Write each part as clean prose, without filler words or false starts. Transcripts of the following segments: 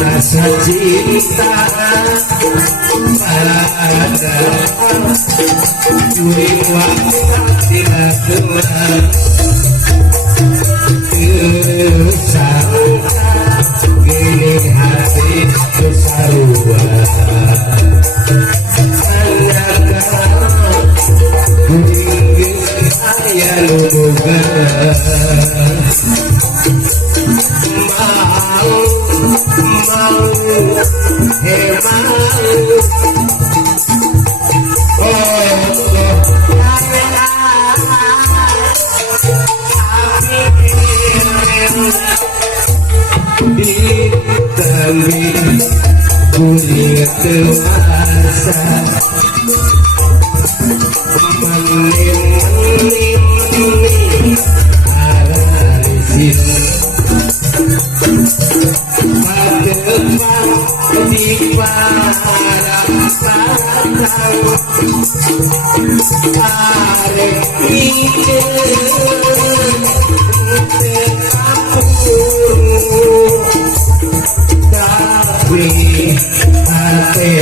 rasa cinta pada curi waktu tidak keluar tersangka gini hati lubuga mau Dikami kulit dewasa Menim araisin Padepang di parang patang Arek ijen tapi hati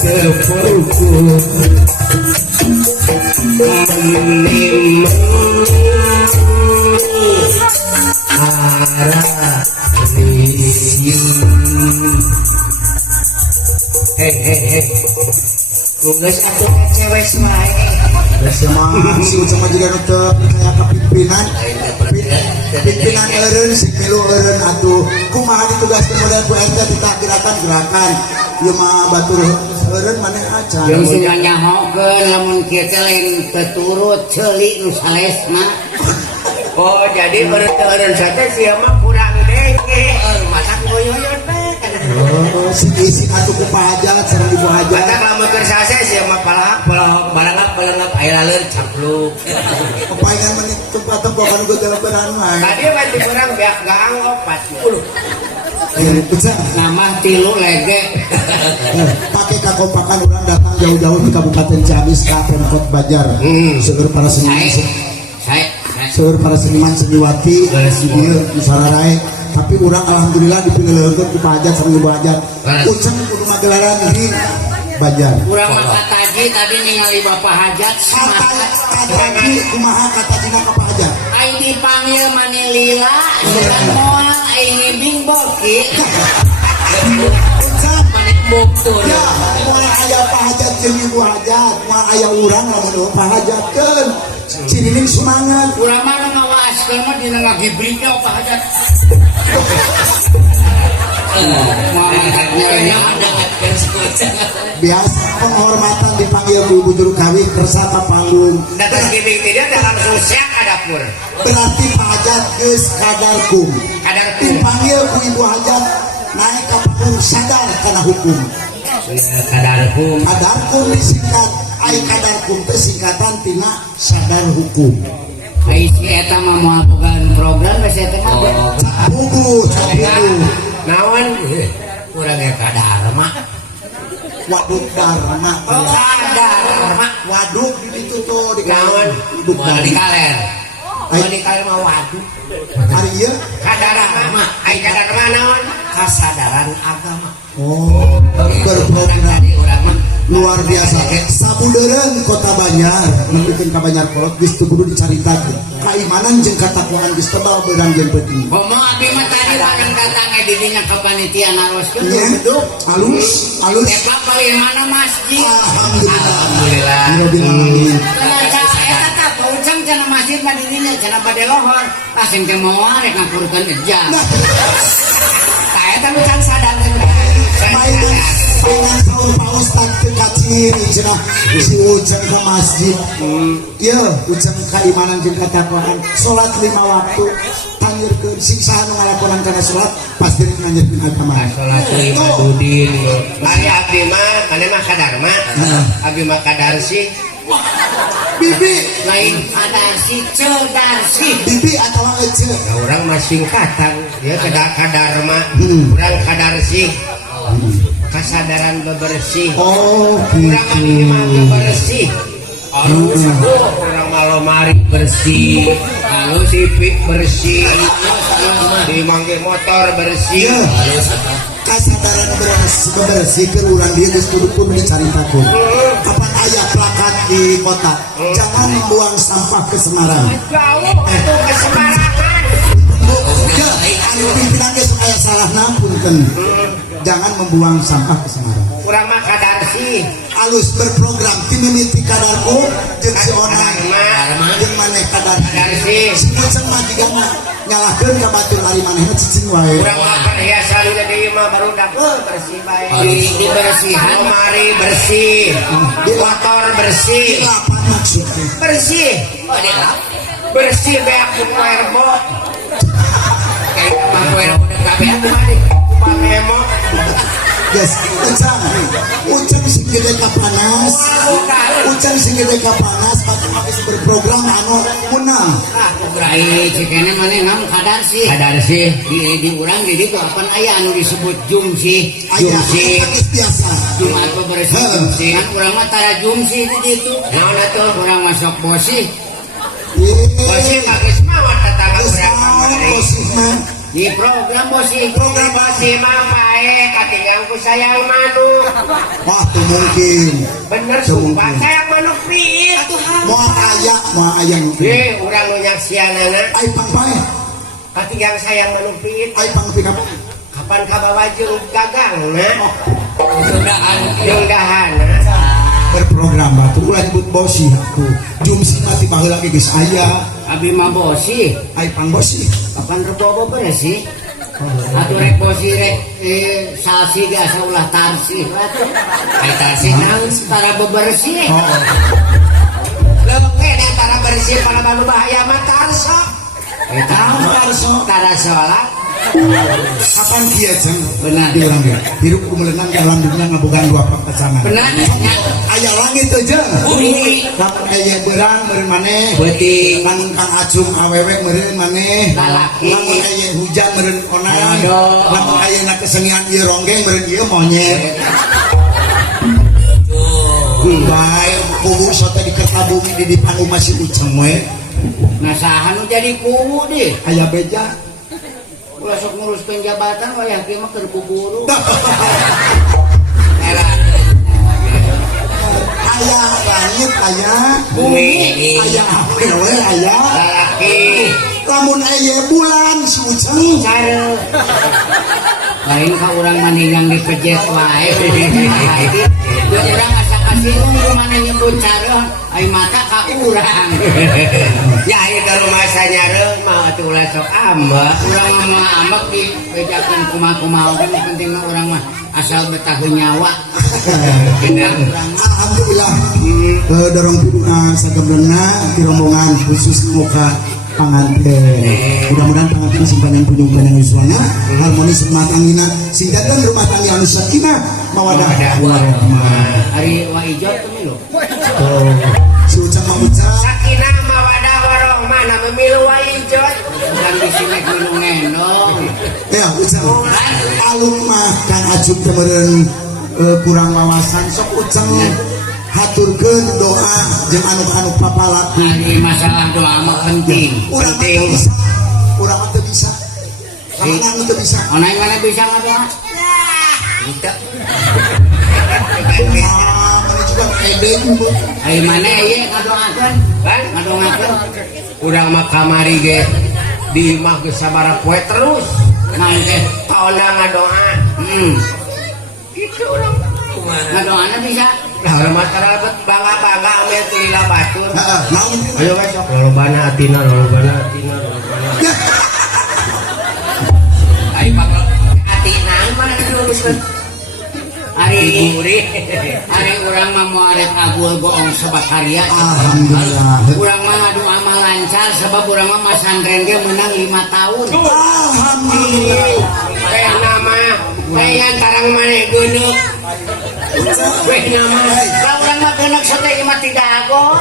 terpurku menim arah hei tugas aku cewek wae sama si Ucama juga nutup kayak kepimpinan pimpinan eureun si milu eureun atuh kumaha ditugaskeun model ku RT ditakirakan gerakan ieu mah batur eureun maneh acan jeung sudah nyahokeun lamun kieu teh lain teturut ceuli nu salesna. Oh jadi eureun sate sia mah kurang denge Masak goyoyon teh. oh si atuh ku pahajat sareng ibu hajat Matak lamun keur sase sia mah balangap aya laleur capluk. kepaingan menit tempat tempokan gua dalam berangan Tadi mah di urang beak gaang 40. bisa Nama tilu lege. pakai kakompakan orang datang jauh-jauh ke Kabupaten Ciamis ke Pemkot Banjar seueur para seniman seueur para seniman seniwati ieu musararai tapi orang alhamdulillah dipilih leungkeun ku Pak Hajat sareng Ibu Hajat uceng kudu magelaran di Banjar Kurang mata taji tadi ningali Bapak Hajat semangat. kataji kumaha katajina ka Pak Hajat Aing dipanggil Mani Lila dengan moal aing ngibing boki. ucap Mani buktur. ya moal aya Pak Hajat jeung Ibu Hajat moal aya urang lamun Pak Hajatkeun cirining semangat Urang mah ngawaaskeun mah dina ngagibriknya Bapak Hajat. biasa penghormatan dipanggil ku Ibu Juru Kawi kersa ka panggung Datang gibing tidak dah langsung siap ke dapur. berarti Pak Hajat geus kadarkum Kadarkum. dipanggil ku Ibu Hajat naik ka panggung sadar kana hukum Kadarkum. kadarkum disingkat ai kadarkum teh singkatan tina sadar hukum Ai si eta mah moal bogaan program geus eta mah. capugu Naon? Kurangnya kadarma. waduk dharma Kadarma. waduk di ditu tuh di Naon? waduk Moal di dharma kaler. Moal di kaler mah waduh. ari ieu Kadarma. Ai kadarma naon? Kasadaran agama. oh berprogram Tadi urang mah luar biasa sabudeureun kota Banjar mendikeun ka Banjar Kolot geus teu kudu dicaritakeun kaimanan jeung katakwaan geus tebal beurang jeung penting Komo abi mah tadi paling datang di dinya ke panitia naroskeun nya alus eta paling mana masjid. alhamdulillah Alhamdulillah. Rabbil alamin Eta teh pucang cenah masjid mah di dinya cenah bade lohor. Asing teh moal rek ngapurkeun ejang. Ka eta nu can sadar teh. Pengen sahur Pak Ustadz ke kaciri cenah si uceng ke masjid iya uceng keimanan jeung katakwaan salat 5 waktu tanyeurkeun siksahan nu ngalakonan kana salat pasti rek nganyeurkeun agama Salat lima dudin. Ari abdi mah ane mah kadarma. Abdi mah kadarsi. bibi Lain kadarsi cedarsi. bibi atawa ece Ya orang mah singkatan. Dia kadarma. Urang kadarsi. Kesadaran bebersih. oh Urang mah di mah bebersih. Harus orang mah lomari bersih. Lalu sipik bersih. Di mangke motor bersih. kasadaran bebersih ke urang dia geus kudu dicaritakeun kapan aya plakat di kota jangan membuang sampah ke Semarang Jauh itu kesembarangan. ya anu pimpinan geus aya salahna punten jangan membuang sampah ke Semarang Kurang mah kadarsi. alus berprogram ti mimiti kadarku jeung si Onang jeung maneh kadar sih si Uceng mah digana nyalahkeun ka batur ari manehna cicing wae urang mah perhiasan deui mah baru bersih bae dibersihan lemari bersih motor bersih apa maksudnya bersih bersih beak kuerbo kayak mah kuerbo kabeh mah di pamemo yes Uceng sing gede ka panas Uceng sing gede ka panas pakai berprogram anu munah Kurai cikene mana ngam kadar sih di urang di ditu apan aya anu disebut jumsi biasa Jumat bebersih jumsi kan urang mah tara jumsi di ditu naon atuh urang masuk bosi bosi geus mah tetangga urang bosi mah di program bosi bosi mah pae katinggal ku sayang manuk wah tuh mungkin bener sumpah sayang manuk piit mau aya urang nu nyaksianana ai pangpae katinggal sayang manuk piit ai pangpi ka kapan kabawa jeung gagangna jeung dahana berprogram batu ulah nyebut bosi aku jumsi mati baheula ge geus aya abi mah bosi ai pang bosi kapan rebobo bersih atuh rek bosi rek salsi biasa ulah tarsi ai tarsi naon para bebersih leukeun para bersih para baru bahaya mah tarso tarasola kapan kieu Ceng benar di urang ge hirup kumelenang dalam dunia ngabogaan dua pacanan benar aya langit teh jeung bumi lamun aya beurang meureun maneh beuting lamun Kang Acung awewe meureun maneh lalaki lamun aya hujan meureun onang aduh lamun aya na kesenian ieu ronggeng meureun ieu monyet bae kubu sote di Kertabumi di panggung masih Uceng we nah saha nu jadi kubu deh aya beja ulah sok nguruskeun jabatan wayah kieu mah keur buburu aya langit aya bumi aya awewe aya lalaki lamun aya bulan si Uceng cara lain ka urang maningang dipejet wae urang asa kasinggung rumana nyebut cara ai mata ka urang ya ieu ka rumah sanyareun mah atuh ulah sok ambek urang mah ambek dibejakeun kumaha-kumaha oge penting mah urang mah asal betah nyawa alhamdulillah dorong piduna sagemblengna di rombongan khusus muka panganten mudah-mudahan panganten simpanan kunjung panjang yuswana harmonis rumah tanggina singkatan rumah tangga anu sakinah mawadah warahmah hari wa ijo teh milu si Uceng mah Uceng sakinah mawadah warahmah na memilu wa ijo dan di sini gunung ngendong ya Uceng alun mah Kang Acung teh meureun kurang wawasan sok Uceng haturkeun doa jeung anu papalaku hari masalah doa mah penting urang mah teu bisa karena anu teu bisa onai mana bisa ngadoa Tidak. mana juga edeng ai mana ieu ngadoakeun Kan? ngadoakeun Urang mah kamari ge di imah geus sabaraha poe terus. mangke Paona ngadoa. Gitu urang. ngadoana bisa Nah, urang mah tara bangga-bangga ame teu lila batur. heeh naon Ayo guys, sok lolobana atina, lolobana. Ai bakal atina mana diluruskeun. hari Gurih. urang mah moarek agul goong sabakarya alhamdulillah urang mah doa mah lancar sebab urang mah masantren ge menang 5 tahun alhamdulillah Kayak nama, kayak tarang mana gunung. Kayak nama, lah urang mah geuneuh sote ieu mah tidak agol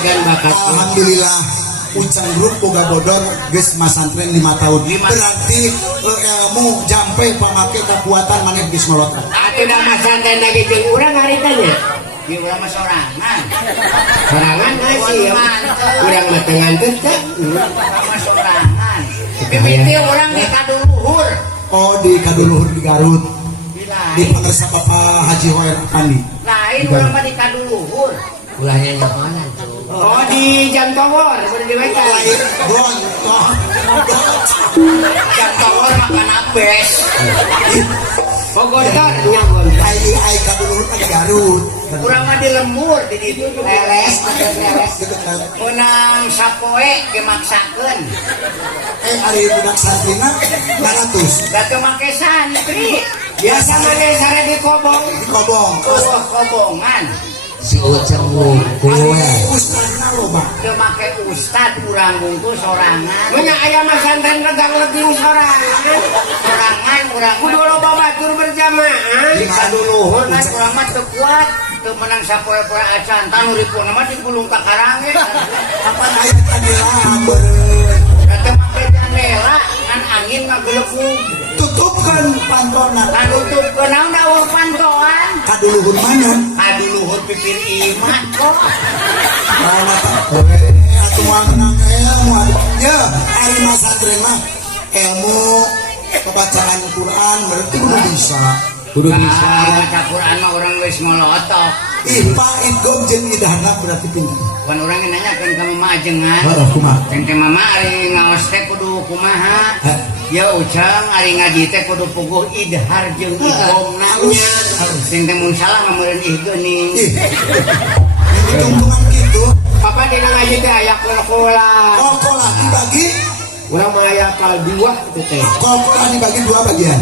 dan bakat alhamdulillah Uceng Grup boga bodor geus masantren 5 tahun berarti ilmu jampe pamake kekuatan maneh geus melot atuh da masantren lagi jeung urang haritanya. di urang mah sorangan Sorangan sih, urang mah teu nganteun teh. urang mah sorangan mimiti urang di kaduluhur oh di kaduluhur di Garut di lain pangarsa Bapak Haji Hoer Pandi urang mah di kaduluhur Ulahnya nyahonan tuh. Oh di Jantowor, berdewekan. Lain gontor. Jantowor makan apes. Gontor nya gontor. Ai kadulur ka Garut. Kurang mah di lembur di ditu leles. Menang sapoe gemaksakeun. Ari budak santrina 200. Da teu make santri. Biasa make sare di kobong. Di kobong. Kobongan. Si Uceng wungkul Ustadna loba. Teu make ustad urang bungkus sorangan. Nya aya mah santren regang leting sorangan. Sorangan urang kudu loba batur berjamaah. Di kaduluhur kan urang mah teu kuat. Teu menang sapoe-poe acan tanu ripuna mah digulung ka karange. Kapan aya jendela beureun. Teu make jendela kan angin ngageuleuh. Tutupkan pantona. Kanutup kenaon dawuh pantoan. Kaduluhur mana? Kaduluhur pipir iman kok. Mana tak? Atuh menang ilmu. Ya, ari mah santren mah ilmu pembacaan Quran berarti kudu bisa. kudu bisa Baca Quran mah orang wis ngolotok. Ipa idgom jeung idahna berarti pinter. Kan orang nanyakeun ka mama ajengan. Heeh, kumaha? Teh mama ari ngaos teh kudu kumaha? Ya Ucang ari ngaji teh kudu puguh idhar jeung idgomna nya. Sing teh mun salah meureun ihgeuning. Ini tungtungan gitu. apa dina ngaji teh aya kola Kokola dibagi, urang mah aya kal 2 itu teh kokola dibagi 2 bagian.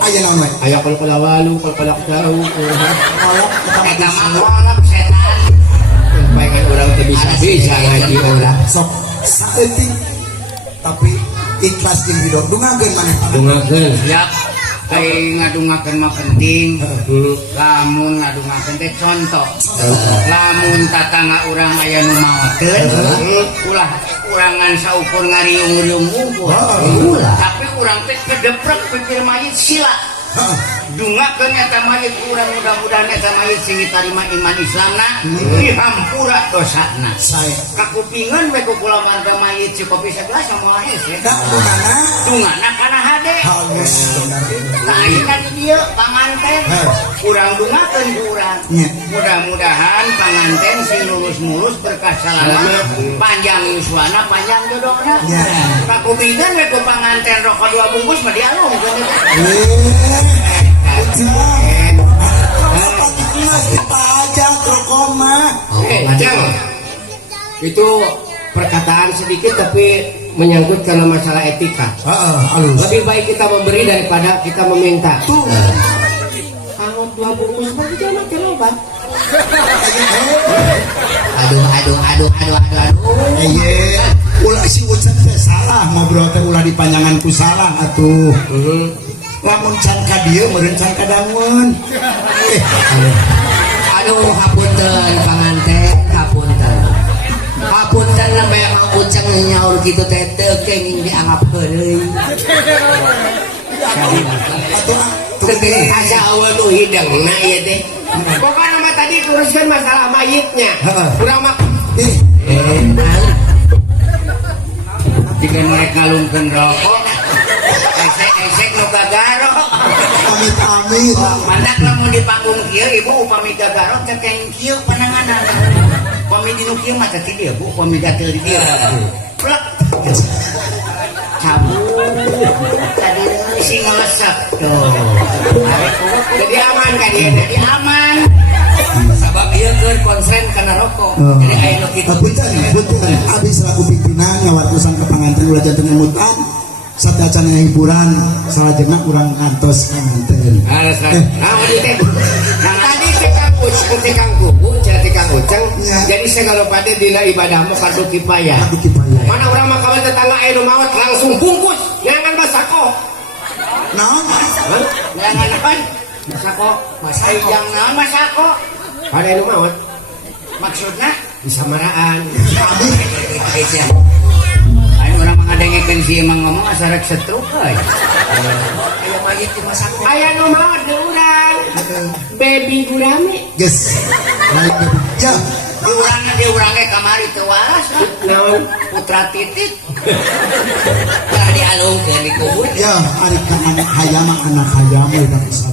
Aya naon we? aya kola walu kola jauh Kolak Eta mah kolak setan. pengen urang teh bisa ngaji urang sok saeutik tapi ikhlas jeung ridho. Dungageun maneh. dungakeun Siap. Kayak ngadungakeun mah penting. Lamun ngadungakeun teh contoh. Lamun tatangga urang aya nu maotkeun, ulah urangan saukur ngariung-riung unggul. Tapi urang teh kedeprek pikir mayit sila. Dungakeun eta mayit urang mudah-mudahan eta mayit sing ditarima iman Islamna dihampura dosana. Saya Kakupingan we ku kula marga mayit si kopi 11 sama hese. dak mana Dungana kana hade. halus benar. Nah, ini kan dia panganten. Kurang dungakeun ku urang. Nya. Mudah-mudahan panganten sing lulus-mulus berkah salama, panjang yuswana, panjang jodohna. Ya. Kakupingan we ku panganten rokok 2 bungkus mah dialungkeun. Pajak rokoma. Ajang itu perkataan sedikit tapi menyangkut karena masalah etika. Halus. Lebih baik kita memberi daripada kita meminta. Tuh. Kalau 2 bungkus berarti jangan makan obat. Aduh. Ulah si ucap teh salah ngobrol teh ulah dipanjangan ku salah atuh. Lamun can ka dieu meureun can ka dangun. Aduh, hapunten panganten, hapunten. Hapunten lambe Mang Uceng nyaur kitu teh teu kenging dianggap heuleuy. Atuh Teu asa aweul nu hidengna ieu teh. Pokokna mah tadi uruskeun masalah mayitnya. Urang mah Jika mereka ngalungkeun rokok, esek nu gagaro. amit-amit. Mandak lamun di panggung kieu ibu upami gagaro teh keng kieu pananganan. Upami dinu kieu mah teh dieu Bu, upami gatel di dieu. Plek. Cabut. Tadi sing ngelesep tuh. jadi aman kan dia, jadi aman. Sabab ieu keur konsen kana rokok. Jadi aya nu kitu. Punten abdi selaku pimpinan ngawartosan ka panganten ulah janten ngemutan sadacana hiburan salajengna urang ngantos panganten. Alasan. Di teh. Tadi Kang Uceng, Kang Kubu, jadi Kang Uceng. Jadi segala pada dina ibadahmu fardu kifayah. Fardu kifayah. Mana orang mah kawan tetangga aya nu maot langsung bungkus, jangan basako. Naon? Jangan apa? Masako, masayang naon masako? Ada anu maot Maksudna disamaraan. ayo orang mengadengekeun si emang ngomong asa rek setruk euy. Aya mayit di masako. Aya nu maot di urang. Baby gurame. Geus. Ya, Di urangnya kamari teu waras kan? Naon? Putra titik. Tah dialungkeun di kubur. ya ari ka anak hayam anak hayam udah bisa.